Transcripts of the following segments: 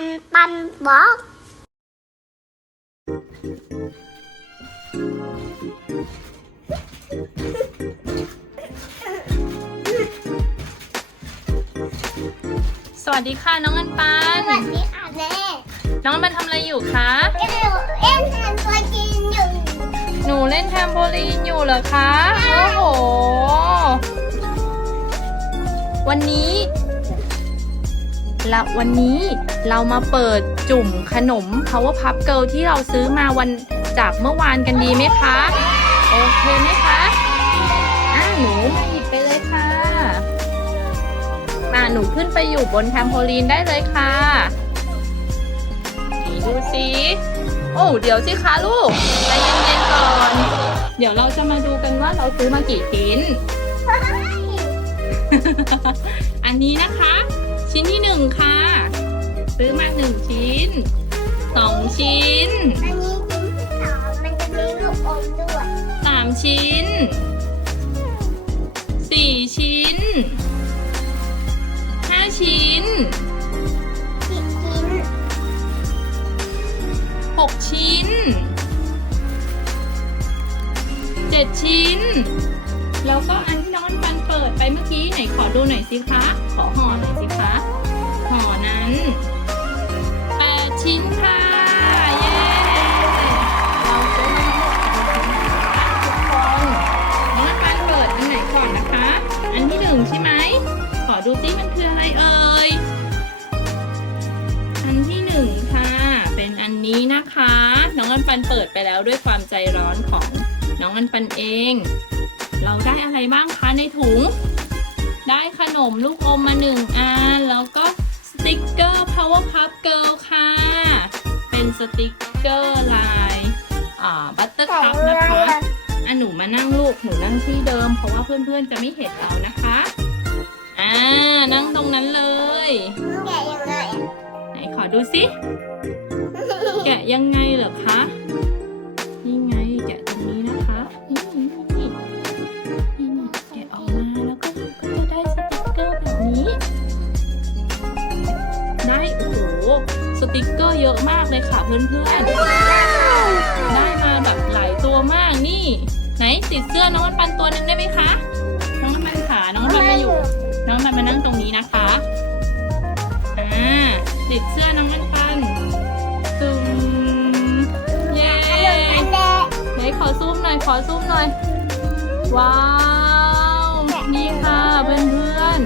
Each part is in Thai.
นปันบอกสวัสดีค่ะน้องอันปัน สวัสดีค่ะแม่น้องอันปันทำอะไรอยู่คะ ก็หนูเอ็นแทนตัวจริงอยู่หนูเล่นแทมโบลีนอยู่เหรอคะ โอ้โห วันนี้ ละวันนี้เรามาเปิดจุ่มขนม Power Puff Girl ที่เราซื้อมาวันจากเมื่อวานกันดีไหมคะ โอเคไหมคะอ่าหนูมาหยิบไปเลยค่ะมาหนูขึ้นไปอยู่บนแทมโพลีนได้เลยค่ะไหนดูสิโอ้เดี๋ยวสิคะลูกใจเย็นๆก่อน เดี๋ยวเราจะมาดูกันว่าเราซื้อมากี่ชิ้น อันนี้นะคะ ชิ้นที่หนึ่งค่ะ ซื้อมาหนึ่งชิ้นสองชิ้นอันนี้ชิ้นที่สองมันจะมีลูกอมด้วยสามชิ้นสี่ชิ้นห้าชิ้นสิบชิ้นหกชิ้นเจ็ดชิ้น แล้วก็อันที่น้องอันปัน เปิดไปเมื่อกี้ไหนขอดูหน่อยสิคะ ขอห่อหน่อยสิคะ ห่อนั้นแปดชิ้นค่ะ เย้เราซื้อมาทั้งหมดแปดชิ้นนะคะทุกคนน้องอันปันเปิดอันไหนก่อนนะคะ อันที่หนึ่งใช่ไหม ขอดูซิมันคืออะไรเอ่ย อันที่หนึ่งค่ะ เป็นอันนี้นะคะ น้องอันปันเปิดไปแล้วด้วยความใจร้อนของน้องอันปันเอง เราได้อะไรบ้างคะในถุง ได้ขนมลูกอมมาหนึ่งอัน แล้วก็สติกเกอร์ Power Puff Girl ค่ะ เป็นสติกเกอร์ลายอ่าบัตเตอร์คัพนะคะอะหนูมานั่งลูกหนูนั่งที่เดิม เพราะว่าเพื่อนๆจะไม่เห็นเรานะคะอ่านั่งตรงนั้นเลยมันแกะยังไงไหนขอดูสิแกะยังไงเหรอคะ ติกเกอร์เยอะมากเลยค่ะเพื่อนๆ ได้มาแบบหลายตัวมากนี่ ไหนติดเสื้อน้องมันปันตัวหนึ่งได้ไหมคะ น้องมันปันขาน้องมันปันมาอยู่ น้องมันมานั่งตรงนี้นะคะอ่าติดเสื้อน้องมันปันตึมเย้ขนมอันแดงไหนขอซูมหน่อยขอซูมหน่อย ว้าวนี่ค่ะเพื่อนเพื่อน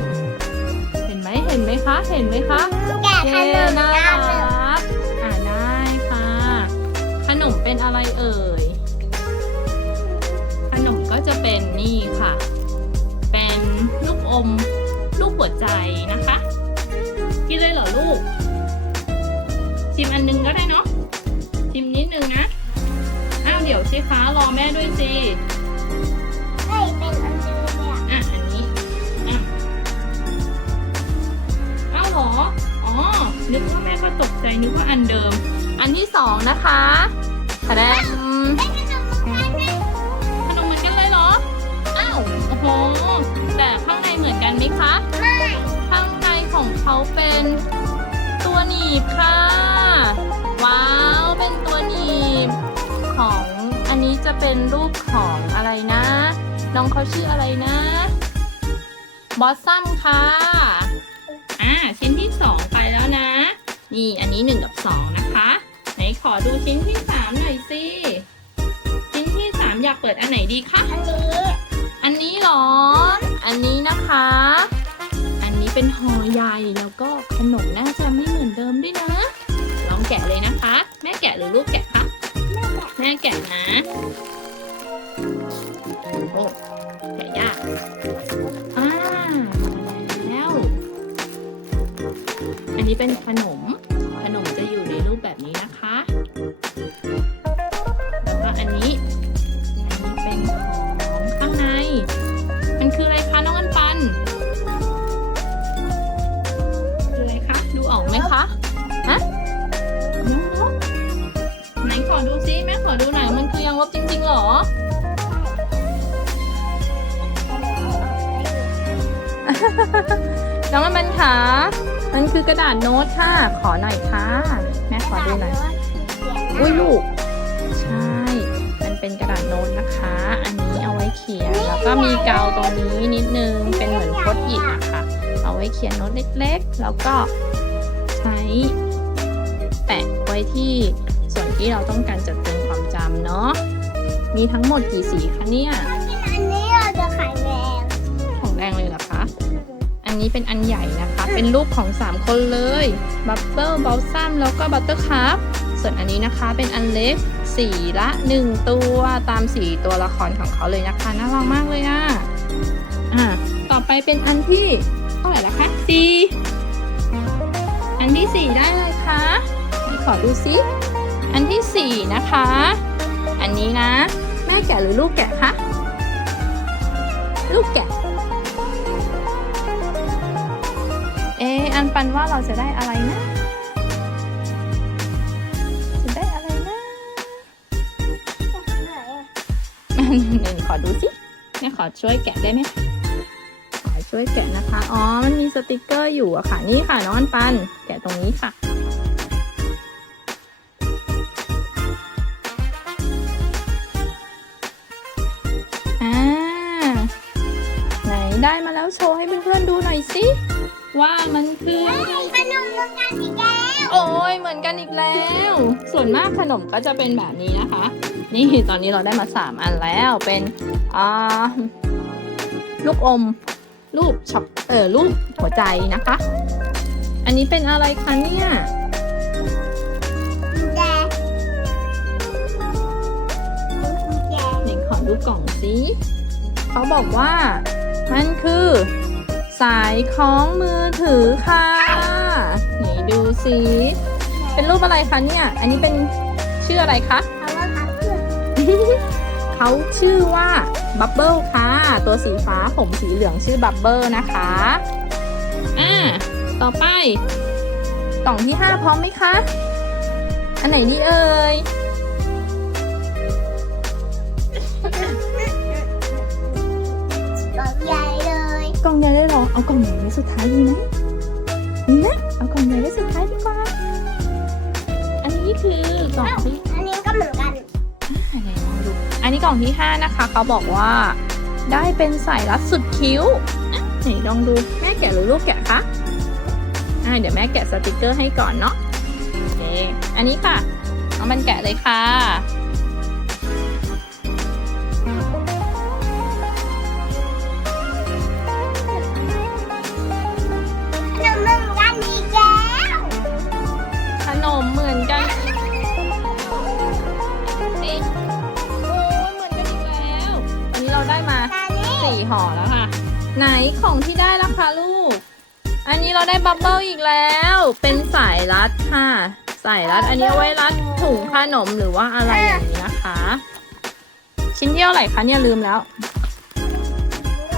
ๆเห็นไหมเห็นไหมคะ เห็นไหมคะแกะขเย้นมน่าอัรันหนึ่งก เป็นอะไรเอ่ย ขนมก็จะเป็นนี่ค่ะ เป็นลูกอมลูกหัวใจนะคะ กินเลยเหรอลูก ชิมอันนึงก็ได้เนาะ ชิมนิดนึงนะ อ้าวเดี๋ยวสิคะรอแม่ด้วยสิเฮ้ยเป็นอันเดิมเลยอะอะอันนี้ อะอ้าวเหรอ อ๋อ นึกว่าแม่ก็ตกใจนึกว่าอันเดิม อันที่สองนะคะ แสดงเป็นขนมเหมือนกันไหมขนมเหมือนกันเลยเหรอ อ้าว โอ้โห แต่ข้างในเหมือนกันไหมคะ ไม่ ข้างในของเขาเป็นตัวหนีบค่ะ ว้าว เป็นตัวหนีบของอันนี้จะเป็นรูปของอะไรนะ น้องเขาชื่ออะไรนะ บอสซัมค่ะ อ่าชิ้นที่สองไปแล้วนะ นี่อันนี้หนึ่งกับสองนะคะไหน ขอดูชิ้นที่สามหน่อยสิ ชิ้นที่สามอยากเปิดอันไหนดีคะ อันนี้ อันนี้หรอ อันนี้นะคะ อันนี้เป็นห่อใหญ่แล้วก็ขนมน่าจะไม่เหมือนเดิมด้วยนะ ลองแกะเลยนะคะ แม่แกะหรือลูกแกะคะ แม่แกะนะ โอ้ แกะยากอ่ามาแล้ว อันนี้เป็นขนม น้องอันปันขามันคือกระดาษโน้ตค่ะ ขอหน่อยค่ะ แม่ขอดูหน่อย อุ้ยลูก ใช่ มันเป็นกระดาษโน้ตนะคะ อันนี้เอาไว้เขียน แล้วก็มีกาวตรงนี้นิดนึง เป็นเหมือนโพสต์อิทอะค่ะ เอาไว้เขียนโน้ตเล็กๆ แล้วก็ใช้แปะไว้ที่ส่วนที่เราต้องการจดเตือนความจำเนาะ มีทั้งหมดกี่สีคะเนี่ย นนี้เป็นอันใหญ่นะคะ เป็นรูปของ 3 คนเลย บับเบิลบอลซัมแล้วก็บัตเตอร์คัพส่วนอันนี้นะคะเป็นอันเล็กสีละ 1 ตัวตามสีตัวละครของเขาเลยนะคะน่ารักมากเลยอะอะต่อไปเป็นอันที่เท่าไหร่ละคะสี่อันที่สี่ได้เลยคะไหนขอดูซิอันที่สี่นะคะ อันนี้นะ แม่แกะหรือลูกแกะคะลูกแกะ อะอันปันว่าเราจะได้อะไรนะ จะได้อะไรนะหนึ่งขอดูสิแม่ขอช่วยแกะได้ไหมคะขอช่วยแกะนะคะ อ๋อ มันมีสติกเกอร์อยู่อะค่ะ นี่ค่ะน้องอันปัน แกะตรงนี้ค่ะอ่าไหนได้มาแล้วโชว์ให้เพื่อนๆดูหน่อยสิ ว่ามันคือ ขนมโรงงานสีแดงโอ้ยเหมือนกันอีกแล้ว ส่วนมากขนมก็จะเป็นแบบนี้นะคะ นี่ตอนนี้เราได้มาสามอันแล้วเป็นอ่าลูกอม รูปช็อกเออรูปหัวใจนะคะ อันนี้เป็นอะไรคะเนี่ยแดงแดงไหนขอดูกล่องสิเขาบอกว่ามันคือสายคล้องมือถือค่ะไหนดูสิ เป็นรูปอะไรคะเนี่ย อันนี้เป็นชื่ออะไรคะเขาว่าครับเพื่อนเขาชื่อว่าบับเบิลค่ะ ตัวสีฟ้าผมสีเหลืองชื่อบับเบิลนะคะ อ่า ต่อไปกล่องที่ 5 พร้อมไหมคะ อันไหนดีเอ่ย กล่องใหญ่เลยเหรอ เอากล่องใหญ่ไว้สุดท้ายดีไหมดีนะ เอากล่องใหญ่ไว้สุดท้ายดีกว่า อันนี้คือกล่องที่อันนี้ก็เหมือนกันอะไหนลองดู อันนี้กล่องที่5นะคะ เขาบอกว่า ได้เป็นสายรัดสุดคิ้วอะไหนลองดูแม่แกะหรือลูกแกะคะอ่าเดี๋ยวแม่แกะสติกเกอร์ให้ก่อนเนาะโอเคอันนี้ค่ะ เอามันแกะเลยค่ะ สี่ห่อแล้วค่ะ ไหนของที่ได้ราคาลูก อันนี้เราได้บับเบิ้ลอีกแล้ว เป็นสายรัดค่ะ สายรัดอันนี้เอาไว้รัดถุงขนมหรือว่าอะไรอย่างนี้นะคะ ชิ้นที่เท่าไหร่คะเนี่ยลืมแล้ว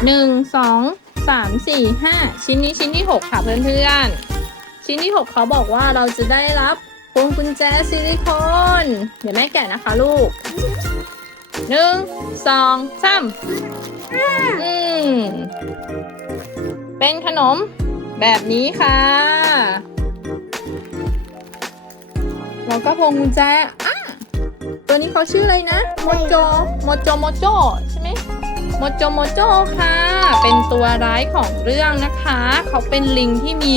หนึ่งสองสามสี่ห้าชิ้นนี้ชิ้นที่หกค่ะเพื่อนๆ ชิ้นที่หกเขาบอกว่าเราจะได้รับพวงกุญแจซิลิโคนเดี๋ยวแม่แกะนะคะลูก หนึ่งสองสามอืมเป็นขนมแบบนี้ค่ะ แล้วก็พวงกุญแจอะตัวนี้เขาชื่ออะไรนะโมโจโมโจโมโจใช่ไหมโมโจโมโจค่ะ เป็นตัวร้ายของเรื่องนะคะ เขาเป็นลิงที่มี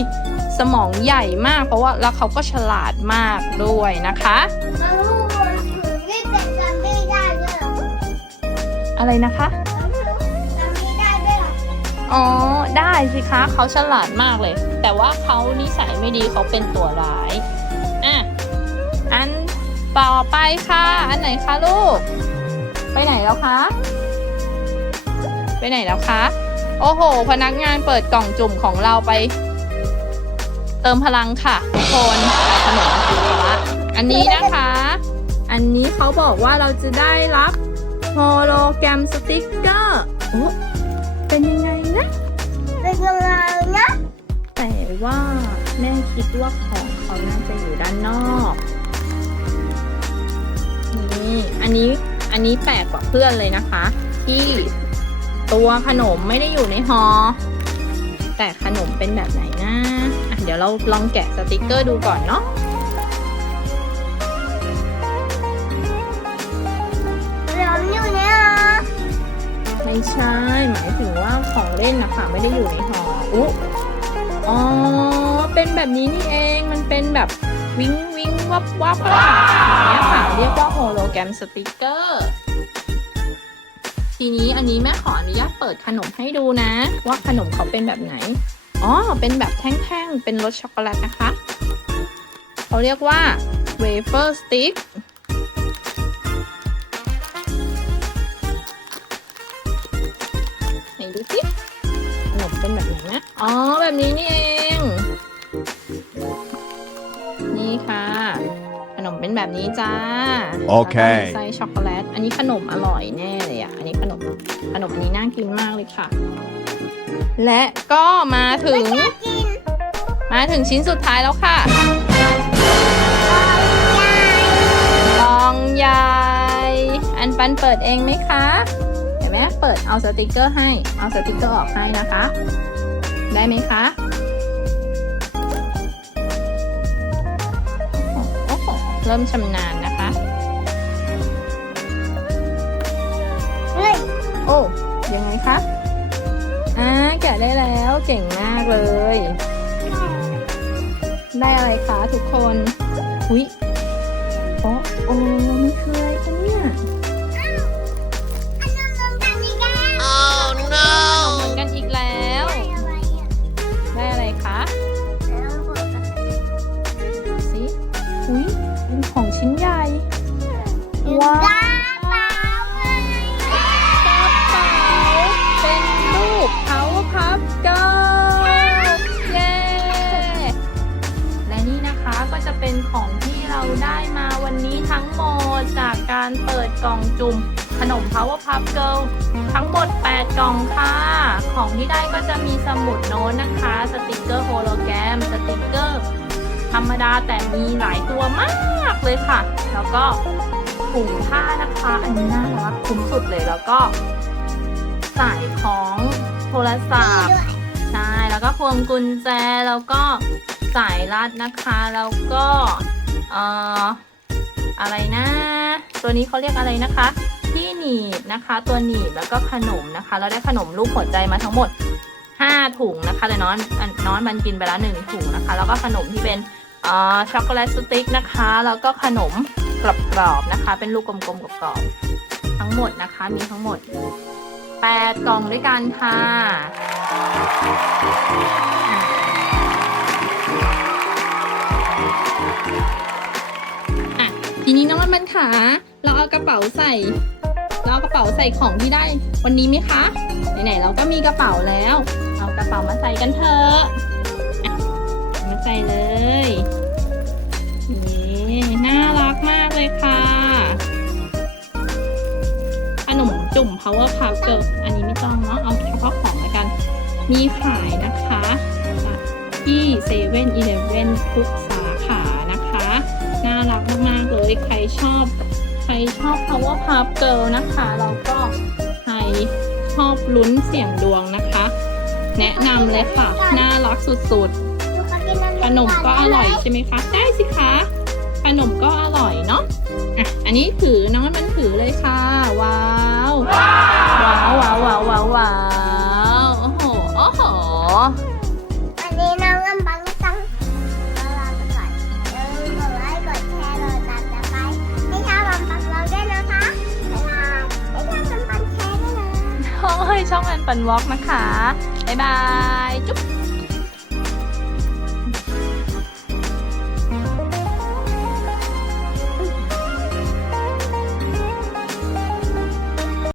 สมองใหญ่มาก เพราะว่าแล้วเขาก็ฉลาดมากด้วยนะคะ อะไรนะคะจำไม่ได้ด้วยเหรออ๋อ ได้สิคะ เขาฉลาดมากเลย แต่ว่าเขานิสัยไม่ดีเขาเป็นตัวร้าย อะ อันต่อไปค่ะ อันไหนคะลูก ไปไหนแล้วคะ ไปไหนแล้วคะ โอ้โห พนักงานเปิดกล่องจุ่มของเราไป เติมพลังค่ะทุกคนขนมกินไปละอันนี้นะคะ อันนี้เขาบอกว่าเราจะได้รับ โฮโลแกรมสติกเกอร์โอ้เป็นยังไงนะ เป็นยังไงนะ แต่ว่าแม่คิดว่าของเขาน่าจะอยู่ด้านนอก นี่ อันนี้อันนี้แปลกกว่าเพื่อนเลยนะคะ ที่ตัวขนมไม่ได้อยู่ในหอแต่ขนมเป็นแบบไหนนะอะเดี๋ยวดี๋ยวเราลองแกะสติกเกอร์ดูก่อนเนาะ ไม่ใช่หมายถึงว่าของเล่นนะคะไม่ได้อยู่ในห่ออุ๊อ๋อ เป็นแบบนี้นี่เองมันเป็นแบบวิงวิงวับวับอะอย่างเงี้ยค่ะเรียกว่าโฮโลแกรมสติกเกอร์ทีนี้อันนี้แม่ขออนุญาตเปิดขนมให้ดูนะ ว่าขนมเขาเป็นแบบไหนอ๋อเป็นแบบแท่งๆเป็นรสช็อกโกแลตนะคะ เขาเรียกว่าเวเฟอร์สติ๊ก อ๋อ แบบนี้นี่เอง นี่ค่ะ ขนมเป็นแบบนี้จ้าโอเค แล้วก็มีไส้ช็อกโกแลต อันนี้ขนมอร่อยแน่เลยอะ อันนี้ขนม ขนมอันนี้น่ากินมากเลยค่ะ และก็มาถึงกินมาถึงชิ้นสุดท้ายแล้วค่ะกล่องใหญ่อันปันเปิดเองไหมคะ เห็นไหมเปิดเอาสติกเกอร์ให้ เอาสติกเกอร์ออกให้นะคะ ได้ไหมคะโอ้โหเริ่มชำนาญนะคะ เฮ้ย โอ้ ยังไงคะอ่าแกะได้แล้วเก่งมากเลย ได้อะไรคะทุกคน อุ๊ยโอ้โอ้มันคือ งหมด 8 กล่องค่ะ ของที่ได้ก็จะมีสมุดโน้ตนะคะ สติกเกอร์โฮโลแกรม สติกเกอร์ ธรรมดาแต่มีหลายตัวมากเลยค่ะ แล้วก็ถุงผ้านะคะ อันนี้น่ารักคุ้มสุดเลยแล้วก็สายของโทรศัพท์ใช่แล้วก็พวงกุญแจแล้วก็สายรัดนะคะ แล้วก็เอ่ออะไรนะ ตัวนี้เขาเรียกอะไรนะคะ ที่หนีบนะคะ ตัวหนีบแล้วก็ขนมนะคะ เราได้ขนมรูปหัวใจมาทั้งหมด 5 ถุงนะคะแต่น้อนน้อนมันกินไปแล้วหนึ่งถุงนะคะ แล้วก็ขนมที่เป็นอ่อช็อกโกแลตสติ๊กนะคะ แล้วก็ขนมกรอบๆนะคะ เป็นลูกกลมๆกรอบๆทั้งหมดนะคะ มีทั้งหมด 8 กล่องด้วยกันค่ะอะทีนี้น้องมันมันขาเราเอากระเป๋าใส่ เรากระเป๋าใส่ของที่ได้วันนี้ไหมคะ ไหนๆเราก็มีกระเป๋าแล้ว เอากระเป๋ามาใส่กันเถอะมาใส่เลยนี่น่ารักมากเลยค่ะขนมจุ่ม power puff girl อันนี้ไม่ต้องเนาะเอาเฉพาะของแล้วกัน มีขายนะคะที่เซเว่นอีเลฟเว่นทุกสาขานะคะ น่ารักมากๆเลยใครชอบ รชอบ power puff girl นะคะแล้วก็ใครชอบลุ้นเสี่ยงดวงนะคะ แนะนำเลยค่ะ น่ารักสุดดูเขนน้ำๆขนมก็อร่อยใช่ไหมคะ ได้สิคะ ขนมก็อร่อยเนาะอะอันนี้ถือน้องมันถือเลยค่ะ ว้าว ว้าวว้าวว้าวว้าวโอ้โหโอ้โห ในช่องอันปันวอล์กนะคะ บ๊ายบาย จุ๊บ